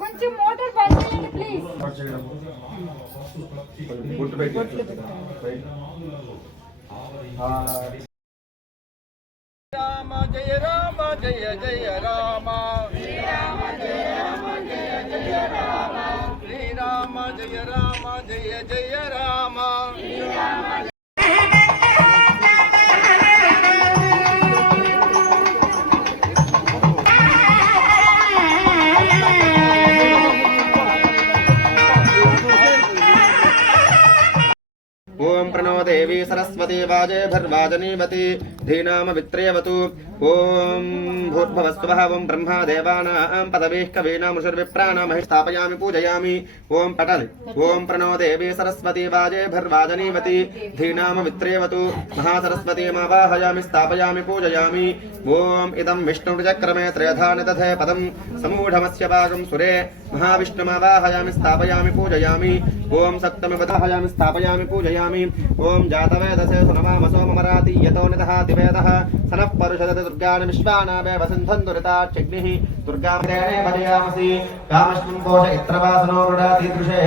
కొంచెం మోటార్ బంద్ చేయండి ప్లీజ్. రామ జయ రామ జయ జయ రామ శ్రీరామ జయ రామ జయ జయ రామ శ్రీరామ జయ రామ జయ జయ రామ ओम प्रणो देवी सरस्वती वाजे भर्वाजनीवती धीनाम वित्रयवतु ओम भूर्भुवस्वः ओम ब्रह्मा देवानां पदवीः कवीनामुषर्विप्राणामहि स्थापयामि पूजयामि ओम पटल ओम प्रणो देवी सरस्वती वाजे भर्वाजनीवती धीनाम वित्रयवतु महासरस्वती मावाहयामि स्थापयामि पूजयामि ओम इदं विष्णुर्चक्रमे त्रयधा निदधे पदं समूढमस्य भागं सुरे महाविष्णुमावाहयामि स्थापयामि पूजयामि ओम सप्तमवधाहयामि स्थापयामि पूजयामि ओम जातवेदसे सुनमामसो ममराति यतो निदहाति वेदः सनः परुषदति दुर्गान् विश्वानावेव सिन्धुन्दुरिताच्चिग्निः दुर्गाभ्रेणे भजयामसि कामश्वं कोश इत्रवासनो मृडाति दृशे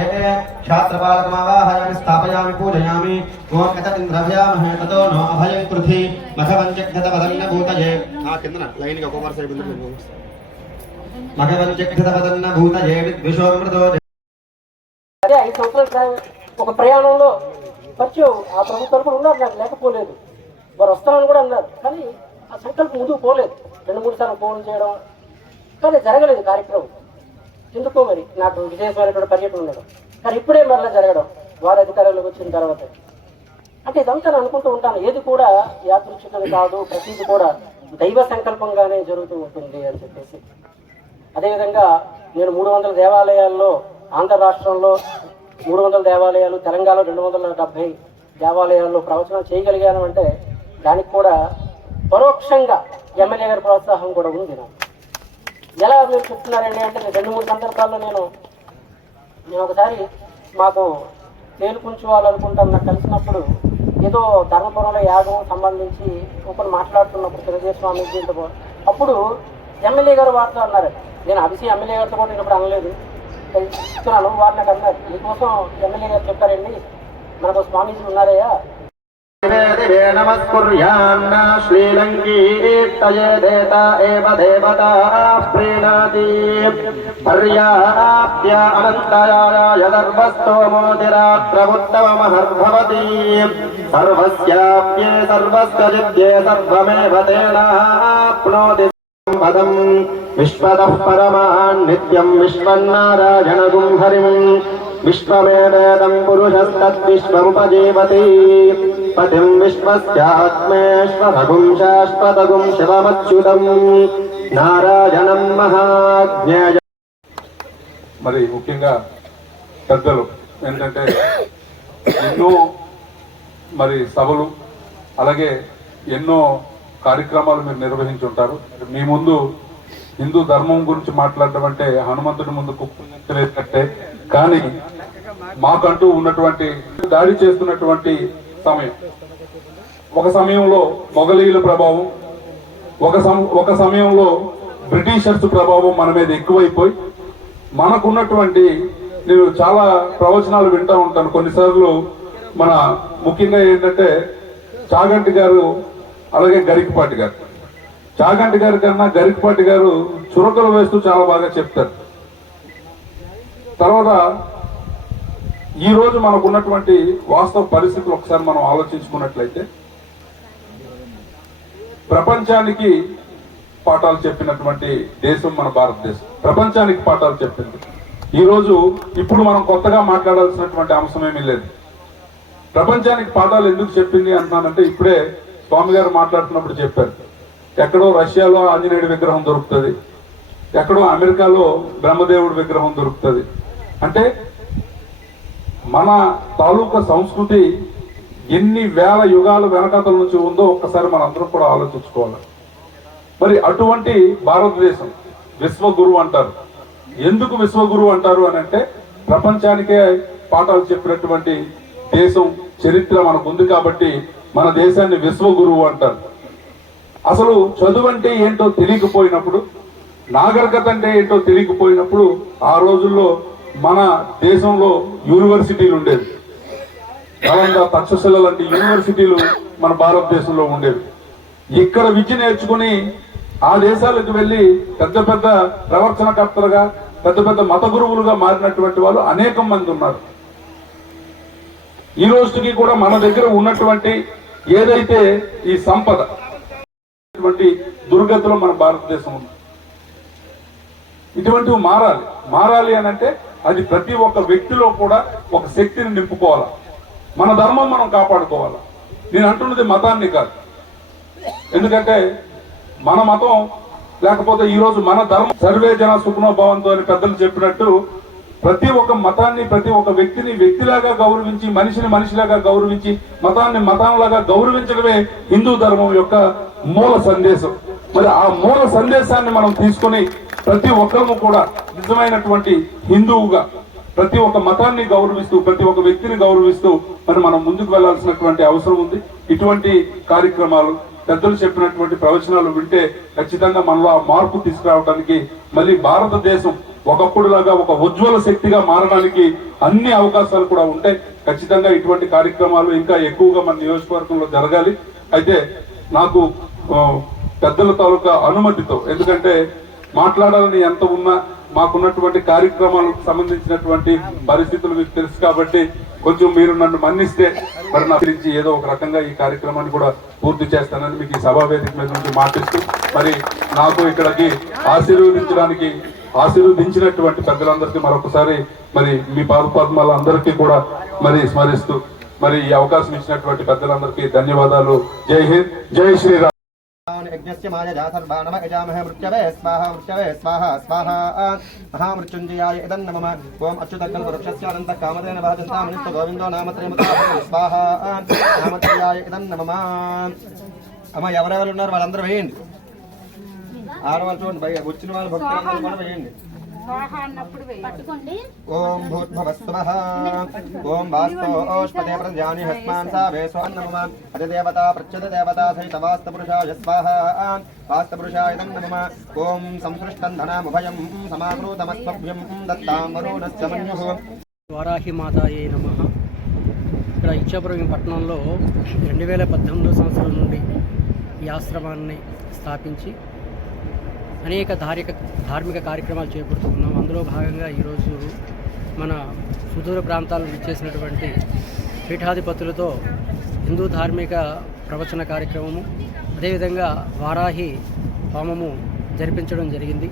क्षात्रपालकमावाहयामि स्थापयामि पूजयामि ओम यतइन्द्रभयामहे ततो नो अभयं कृधि मखवञ्चग्धतपदन्नभूतये किंदन लाइन् గా కోమర్ సైడ్ బిందు మఖవञ्चग्धतपदन्नभूतये విశ్వమృతో అదే 5 సంవత్సరాల ఒక ప్రయాణంలో పరిచయం ఆ ప్రభుత్వాలు కూడా ఉన్నారు, నాకు లేకపోలేదు. వారు వస్తామని కూడా అన్నారు, కానీ ఆ సంకల్పం ముందుకు పోలేదు. 2-3 సార్లు ఫోన్ చేయడం కానీ జరగలేదు కార్యక్రమం. ఎందుకో మరి నాకు విజయమైనటువంటి పర్యటన ఉండడం, కానీ ఇప్పుడే మరలా జరగడం వారి అధికారంలోకి వచ్చిన తర్వాత. అంటే ఇదంతా నేను అనుకుంటూ ఉంటాను, ఏది కూడా యాదృచ్ఛికం కాదు, ప్రతిదీ కూడా దైవ సంకల్పంగానే జరుగుతూ ఉంటుంది అని చెప్పేసి. అదేవిధంగా నేను 300 దేవాలయాల్లో, ఆంధ్ర రాష్ట్రంలో 300 దేవాలయాలు, తెలంగాణలో 270 దేవాలయాల్లో ప్రవచనం చేయగలిగాను అంటే దానికి కూడా పరోక్షంగా ఎమ్మెల్యే గారి ప్రోత్సాహం కూడా ఉంది నాకు. ఎలా మీరు చెప్తున్నారండి అంటే 2-3 సందర్భాల్లో నేను ఒకసారి మాకు తేలుకుంచుకోవాలనుకుంటాను, నాకు కలిసినప్పుడు ఏదో ధర్మపురంలో యాగం సంబంధించి ఒకరు మాట్లాడుతున్నప్పుడు చిరంజీవి స్వామి అప్పుడు ఎమ్మెల్యే గారు వారితో అన్నారు. నేను అభిషేక్ ఎమ్మెల్యే గారితో కూడా నేను ఇప్పుడు అనలేదు, ఇస్తున్నాను. వారు నాకు అన్నారు, మీకోసం ఎమ్మెల్యే గారు చెప్పారండి, మనకు స్వామీజీ ఉన్నారయ్యా. నమస్కుర్యాన్న శ్రీలంకీర్తయే దేత ఏవ దేవతా ప్రీణాతి పర్యాప్య అనంతరాయ సర్వస్తోమోదిరాత్రముత్తమమహర్భవతి సర్వస్యాప్యే సర్వస్య జిద్యే సర్వమేవ తేనాప్నోతి పదం విశ్వతః పరమాన్ నిత్యం విశ్వన్నారాయణగుం హరిం విశ్వమేవేదం పురుషస్తద్విశ్వముపజీవతి పతిం విశ్వస్యాత్మేశ్వరగుం శాశ్వతగుం శివమచ్యుతం నారాయణం మహాజ్ఞేయ. మరి ముఖ్యంగా పెద్దలు ఏంటంటే ఎన్నో మరి సభలు అలాగే ఎన్నో కార్యక్రమాలు మీరు నిర్వహించి ఉంటారు. మీ ముందు హిందూ ధర్మం గురించి మాట్లాడడం అంటే హనుమంతుడి ముందు కుప్పలేకట్టే, కానీ మాకంటూ ఉన్నటువంటి దాడి చేస్తున్నటువంటి సమయం, ఒక సమయంలో మొఘలీయుల ప్రభావం, ఒక సమయంలో బ్రిటిషర్స్ ప్రభావం మన మీద ఎక్కువైపోయి మనకున్నటువంటి, నేను చాలా ప్రవచనాలు వింటూ ఉంటాను కొన్నిసార్లు. మన ముఖ్యంగా ఏంటంటే చాగంటి గారు అలాగే గరికపాటి గారు, చాగంటి గారి కన్నా గరికపాటి గారు చురకలు వేస్తూ చాలా బాగా చెప్తారు. తర్వాత ఈ రోజు మనకున్నటువంటి వాస్తవ పరిస్థితులు ఒకసారి మనం ఆలోచించుకున్నట్లయితే ప్రపంచానికి పాఠాలు చెప్పినటువంటి దేశం మన భారతదేశం. ప్రపంచానికి పాఠాలు చెప్పింది. ఈరోజు ఇప్పుడు మనం కొత్తగా మాట్లాడాల్సినటువంటి అంశం ఏమీ లేదు. ప్రపంచానికి పాఠాలు ఎందుకు చెప్పింది అంటున్నానంటే ఇప్పుడే స్వామి గారు మాట్లాడుతున్నప్పుడు చెప్పారు, ఎక్కడో రష్యాలో ఆంజనేయుడి విగ్రహం దొరుకుతుంది, ఎక్కడో అమెరికాలో బ్రహ్మదేవుడి విగ్రహం దొరుకుతుంది. అంటే మన తాలూకా సంస్కృతి ఎన్ని వేల యుగాల వెనకతల నుంచి ఉందో ఒక్కసారి మనందరం కూడా ఆలోచించుకోవాలి. మరి అటువంటి భారతదేశం విశ్వగురువు అంటారు. ఎందుకు విశ్వగురువు అంటారు అని అంటే ప్రపంచానికే పాఠాలు చెప్పినటువంటి దేశం చరిత్ర మనకు ఉంది కాబట్టి మన దేశాన్ని విశ్వగురువు అంటారు. అసలు చదువు అంటే ఏంటో తెలియకపోయినప్పుడు నాగరికత అంటే ఏంటో తెలియకపోయినప్పుడు ఆ రోజుల్లో మన దేశంలో యూనివర్సిటీలు ఉండేవి. నలంద, తక్షశిల లాంటి యూనివర్సిటీలు మన భారతదేశంలో ఉండేవి. ఇక్కడ విద్య నేర్చుకుని ఆ దేశాలకు వెళ్లి పెద్ద పెద్ద ప్రవర్తనకర్తలుగా, పెద్ద పెద్ద మత గురువులుగా మారినటువంటి వాళ్ళు అనేకం మంది ఉన్నారు. ఈ రోజుకి కూడా మన దగ్గర ఉన్నటువంటి ఏదైతే ఈ సంపద దుర్గతిలో మన భారతదేశం ఉంది. ఇటువంటివి మారాలి అని అంటే అది ప్రతి ఒక్క వ్యక్తిలో కూడా ఒక శక్తిని నింపుకోవాలి. మన ధర్మం మనం కాపాడుకోవాలి. నేను అంటున్నది మతాన్ని కాదు, ఎందుకంటే మన మతం లేకపోతే ఈ రోజు మన ధర్మం సర్వే జన సుఖనో భవంతు అని పెద్దలు చెప్పినట్టు ప్రతి ఒక్క మతాన్ని, ప్రతి ఒక్క వ్యక్తిని వ్యక్తిలాగా గౌరవించి, మనిషిని మనిషిలాగా గౌరవించి, మతాన్ని మతంలాగా గౌరవించడమే హిందూ ధర్మం యొక్క మూల సందేశం. మరి ఆ మూల సందేశాన్ని మనం తీసుకుని ప్రతి ఒక్కరము కూడా నిజమైనటువంటి హిందువుగా ప్రతి ఒక్క మతాన్ని గౌరవిస్తూ, ప్రతి ఒక్క వ్యక్తిని గౌరవిస్తూ మనం ముందుకు వెళ్లాల్సినటువంటి అవసరం ఉంది. ఇటువంటి కార్యక్రమాలు, పెద్దలు చెప్పినటువంటి ప్రవచనాలు వింటే ఖచ్చితంగా మనలో ఆ మార్పు తీసుకురావడానికి, మళ్ళీ భారతదేశం ఒకప్పుడులాగా ఒక ఉజ్వల శక్తిగా మారడానికి అన్ని అవకాశాలు కూడా ఉంటాయి. ఖచ్చితంగా ఇటువంటి కార్యక్రమాలు ఇంకా ఎక్కువగా మన నియోజకవర్గంలో జరగాలి. అయితే నాకు పెద్దల తాలూకా అనుమతితో, ఎందుకంటే మాట్లాడాలని ఎంత ఉన్నా మాకున్నటువంటి కార్యక్రమాలకు సంబంధించినటువంటి పరిస్థితులు మీకు తెలుసు కాబట్టి కొంచెం మీరు నన్ను మన్నిస్తే మరి నా గురించి ఏదో ఒక రకంగా ఈ కార్యక్రమాన్ని కూడా పూర్తి చేస్తానని మీకు ఈ సభా వేదిక మీద నుంచి మాటిస్తూ, మరి నాకు ఇక్కడికి ఆశీర్వదించినటువంటి పెద్దలందరికీ మరొకసారి మరి మీ పాదపద్మాల అందరికీ కూడా మరి స్మరిస్తూ మరి ఈ అవకాశం ఇచ్చినటువంటి పెద్దలందరికీ ధన్యవాదాలు. జై హింద్, జై శ్రీరామ్. యజ్ఞస్య మాయజా సర్వాణమ యజామహే మృత్యవే స్వాహా స్వాహా స్వాహా మహామృత్యుంజయాయ ఇదం నమః. ఓం అచ్యుతకల్ప వృక్షస్య అనంత కామధేన వాజస్తామనిస్త గోవిందో నామత్రయముత స్వాహా నామత్రయాయ ఇదం నమః. అమ్మ ఎవరెవరు ఉన్నారు వాళ్ళందరూ వేయండి. ఆడవాళ్ళు చూడండి, వచ్చిన వాళ్ళు భక్తులందరూ కూడా వేయండి. ఓం భూర్భువస్సువః ఓం వాస్తోష్పదే ప్రజాని హస్మాన్ సావేశో నమః. అధిదేవతా ప్రత్యధిదేవతా సహితవాస్తపురుషాయ స్వాహా వాస్తపురుషాయ నమః. ఓం సంసృష్టం ధనాముభయం సమాకృతమస్మభ్యం దత్తాం వరుణస్య మన్యుః. వారాహి మాతాయే నమః. ఇక్కడ ఇచ్చాపురం పట్టణంలో 2018 సంవత్సరం నుండి ఈ ఆశ్రమాన్ని స్థాపించి అనేక ధార్మిక కార్యక్రమాలు చేపడుతూ ఉన్నాం. అందులో భాగంగా ఈరోజు మన సుదూర ప్రాంతాలను విచ్చేసినటువంటి పీఠాధిపతులతో హిందూ ధార్మిక ప్రవచన కార్యక్రమము, అదేవిధంగా వారాహి హోమము జరిపించడం జరిగింది.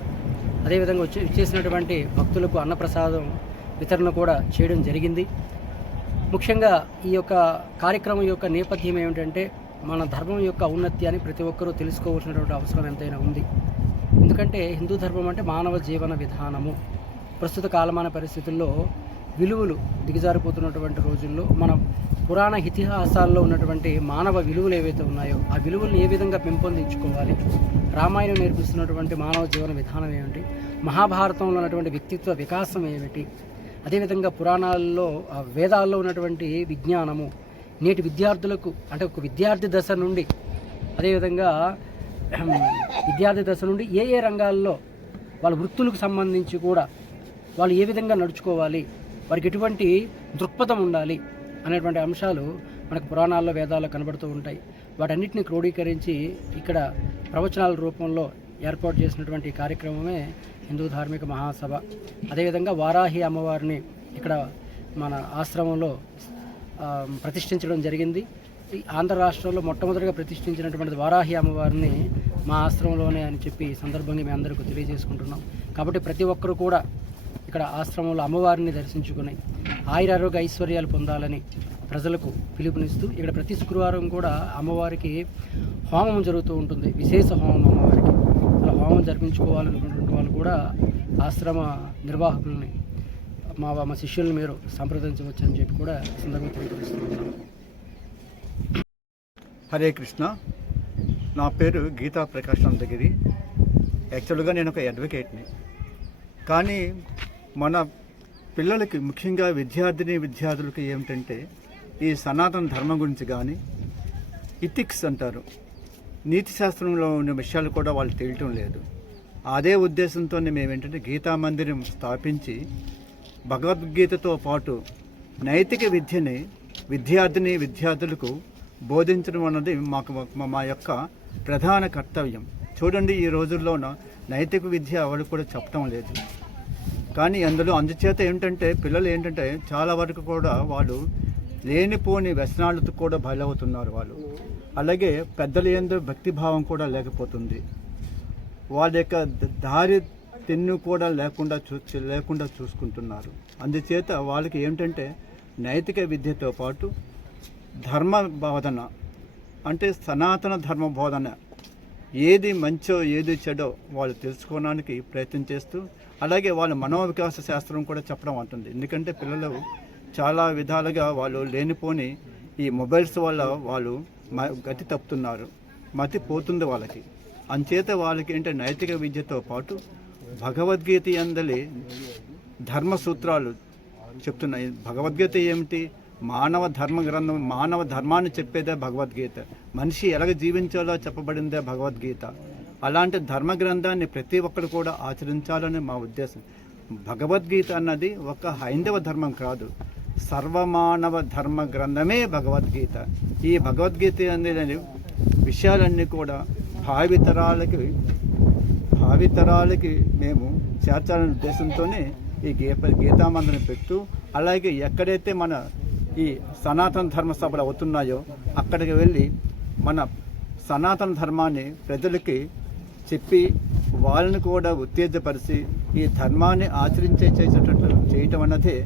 అదేవిధంగా విచ్చేసినటువంటి భక్తులకు అన్నప్రసాదం వితరణ కూడా చేయడం జరిగింది. ముఖ్యంగా ఈ యొక్క కార్యక్రమం యొక్క నేపథ్యం ఏమిటంటే మన ధర్మం యొక్క ఔన్నత్యాన్ని ప్రతి ఒక్కరూ తెలుసుకోవాల్సినటువంటి అవసరం ఎంతైనా ఉంది. ఎందుకంటే హిందూ ధర్మం అంటే మానవ జీవన విధానము. ప్రస్తుత కాలమాన పరిస్థితుల్లో విలువలు దిగజారిపోతున్నటువంటి రోజుల్లో మన పురాణ ఇతిహాసాల్లో ఉన్నటువంటి మానవ విలువలు ఏవైతే ఉన్నాయో ఆ విలువలను ఏ విధంగా పెంపొందించుకోవాలి, రామాయణం నేర్పిస్తున్నటువంటి మానవ జీవన విధానం ఏమిటి, మహాభారతంలో ఉన్నటువంటి వ్యక్తిత్వ వికాసం ఏమిటి, అదేవిధంగా పురాణాల్లో వేదాల్లో ఉన్నటువంటి విజ్ఞానము నేటి విద్యార్థులకు, అంటే ఒక విద్యార్థి దశ నుండి ఏ రంగాల్లో వాళ్ళ వృత్తులకు సంబంధించి కూడా వాళ్ళు ఏ విధంగా నడుచుకోవాలి, వారికి ఎటువంటి దృక్పథం ఉండాలి అనేటువంటి అంశాలు మనకు పురాణాల్లో వేదాల్లో కనబడుతూ ఉంటాయి. వాటన్నిటిని క్రోడీకరించి ఇక్కడ ప్రవచనాల రూపంలో ఏర్పాటు చేసినటువంటి కార్యక్రమమే హిందూ ధార్మిక మహాసభ. అదేవిధంగా వారాహి అమ్మవారిని ఇక్కడ మన ఆశ్రమంలో ప్రతిష్ఠించడం జరిగింది. ఆంధ్ర రాష్ట్రంలో మొట్టమొదటిగా ప్రతిష్ఠించినటువంటి వారాహి అమ్మవారిని మా ఆశ్రమంలోనే అని చెప్పి ఈ సందర్భంగా మేము అందరికీ తెలియజేసుకుంటున్నాం. కాబట్టి ప్రతి ఒక్కరూ కూడా ఇక్కడ ఆశ్రమంలో అమ్మవారిని దర్శించుకుని ఆయురారోగ్య ఐశ్వర్యాలు పొందాలని ప్రజలకు పిలుపునిస్తూ ఇక్కడ ప్రతి శుక్రవారం కూడా అమ్మవారికి హోమం జరుగుతూ ఉంటుంది, విశేష హోమం అమ్మవారికి. అలా హోమం జరిపించుకోవాలనుకున్నటువంటి వాళ్ళు కూడా ఆశ్రమ నిర్వాహకులని మా శిష్యులను మీరు సంప్రదించవచ్చు అని చెప్పి కూడా సందర్భంగా తెలియజేస్తున్నాను. హరే కృష్ణ. నా పేరు గీతా ప్రకాష్ నందగిరి. యాక్చువల్గా నేను ఒక అడ్వకేట్ని. కానీ మన పిల్లలకి, ముఖ్యంగా విద్యార్థులకు ఏమిటంటే ఈ సనాతన ధర్మం గురించి కానీ, ఇథిక్స్ అంటారు, నీతి శాస్త్రంలో ఉన్న విషయాలు కూడా వాళ్ళు తెలియటం లేదు. అదే ఉద్దేశంతోనే మేము ఏంటంటే గీతా మందిరం స్థాపించి భగవద్గీతతో పాటు నైతిక విద్యని విద్యార్థులకు బోధించడం అన్నది మా యొక్క ప్రధాన కర్తవ్యం. చూడండి, ఈ రోజుల్లోన నైతిక విద్య ఎవరు కూడా చెప్పడం లేదు. కానీ అందుచేత ఏంటంటే పిల్లలు ఏంటంటే చాలా వరకు కూడా వాళ్ళు లేనిపోని వ్యసనాలతో కూడా బయలవుతున్నారు వాళ్ళు. అలాగే పెద్దల యందు భక్తిభావం కూడా లేకపోతుంది. వాళ్ళ యొక్క దారి తెన్ను కూడా లేకుండా చూసుకుంటున్నారు. అందుచేత వాళ్ళకి ఏమిటంటే నైతిక విద్యతో పాటు ధర్మ బోధన, అంటే సనాతన ధర్మ బోధన, ఏది మంచో ఏది చెడో వాళ్ళు తెలుసుకోవడానికి ప్రయత్నం చేస్తూ, అలాగే వాళ్ళ మనోవికాస శాస్త్రం కూడా చెప్పడం ఉంటుంది. ఎందుకంటే పిల్లలు చాలా విధాలుగా వాళ్ళు లేనిపోని ఈ మొబైల్స్ వల్ల వాళ్ళు గతి తప్పుతున్నారు, మతి పోతుంది వాళ్ళకి. అంచేత వాళ్ళకి ఏంటంటే నైతిక విద్యతో పాటు భగవద్గీత యందలి ధర్మ సూత్రాలు చెప్తున్నాయి. భగవద్గీత ఏమిటి? మానవ ధర్మ గ్రంథం, మానవ ధర్మాన్ని చెప్పేదే భగవద్గీత. మనిషి ఎలాగ జీవించాలో చెప్పబడిందే భగవద్గీత. అలాంటి ధర్మ గ్రంథాన్ని ప్రతి ఒక్కరు కూడా ఆచరించాలని మా ఉద్దేశం. భగవద్గీత అన్నది ఒక హైందవ ధర్మం కాదు, సర్వమానవ ధర్మ గ్రంథమే భగవద్గీత. ఈ భగవద్గీత అనే విషయాలన్నీ కూడా భావితరాలకి మేము చేర్చాలనే ఉద్దేశంతోనే ఈ గీతా మందిరం పెట్టు, అలాగే ఎక్కడైతే మన ఈ సనాతన ధర్మ సభలు అవుతున్నాయో అక్కడికి వెళ్ళి మన సనాతన ధర్మాన్ని ప్రజలకి చెప్పి వాళ్ళని కూడా ఉత్తేజపరిచి ఈ ధర్మాన్ని చేసేటట్లు చేయటం అన్నదే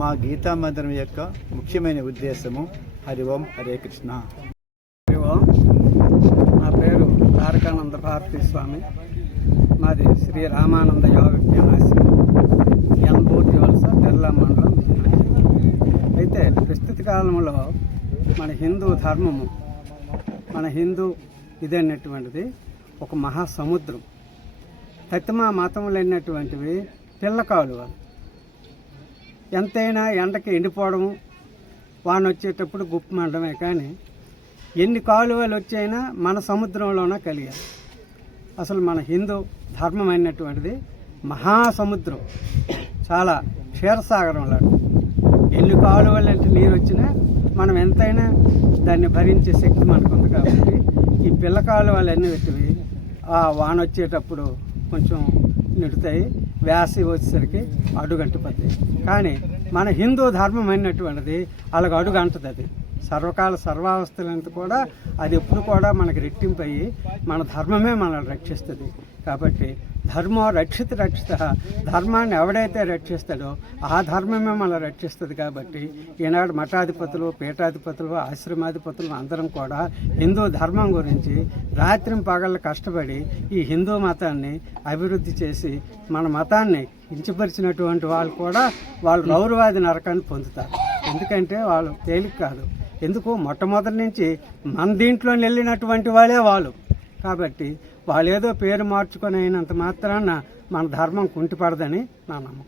మా గీతా మందిరం యొక్క ముఖ్యమైన ఉద్దేశము. హరి ఓం, హరే కృష్ణ. హరి ఓం. నా పేరు తారకానంద భారతీ స్వామి. మాది శ్రీ రామానంద యోగ విజ్ఞానాశ్రమం, ఎన్బోటి వలస, తెర్లా మండలం, విజయనగరం. అయితే ప్రస్తుత కాలంలో మన హిందూ ధర్మము, మన హిందూ ఇదైనటువంటిది ఒక మహాసముద్రం. తత్మా మతములు అయినటువంటివి పిల్ల కాలువలు. ఎంతైనా ఎండకి ఎండిపోవడము, వాన వచ్చేటప్పుడు గుప్పమండమే. కానీ ఎన్ని కాలువలు వచ్చైనా మన సముద్రంలోనే కలిగాయి. అసలు మన హిందూ ధర్మం అయినటువంటిది మహాసముద్రం, చాలా క్షీరసాగరం లాంటి. ఎన్ని కాలువలు అంటే నీరు వచ్చినా మనం ఎంతైనా దాన్ని భరించే శక్తి మనకు ఉంది. కాబట్టి ఈ పిల్ల కాలువలు అన్నీ పెట్టివి ఆ వాన వచ్చేటప్పుడు కొంచెం నిడుతాయి, వేసి వచ్చేసరికి అడుగంటుపోతాయి. కానీ మన హిందూ ధర్మం అయినటువంటిది అలాగ అడుగంటది. అది సర్వకాల సర్వావస్థలంతా కూడా అది ఎప్పుడు కూడా మనకి రెట్టింపు అయ్యి మన ధర్మమే మనల్ని రక్షిస్తుంది. కాబట్టి ధర్మో రక్షిత ధర్మాన్ని ఎవడైతే రక్షిస్తాడో ఆ ధర్మమే మనల్ని రక్షిస్తుంది. కాబట్టి ఈనాడు మఠాధిపతులు, పీఠాధిపతులు, ఆశ్రమాధిపతులు అందరం కూడా హిందూ ధర్మం గురించి రాత్రి పగళ్ళు కష్టపడి ఈ హిందూ మతాన్ని అభివృద్ధి చేసి మన మతాన్ని కించపరిచినటువంటి వాళ్ళు కూడా వాళ్ళు గౌరవాది నరకాన్ని పొందుతారు. ఎందుకంటే వాళ్ళు తేలిక కాదు. ఎందుకు మొట్టమొదటి నుంచి మన దీంట్లో వెళ్ళినటువంటి వాళ్ళే వాళ్ళు. కాబట్టి వాళ్ళు ఏదో పేరు మార్చుకొని అయినంత మాత్రాన మన ధర్మం కుంటిపడదని నా నమ్మకం.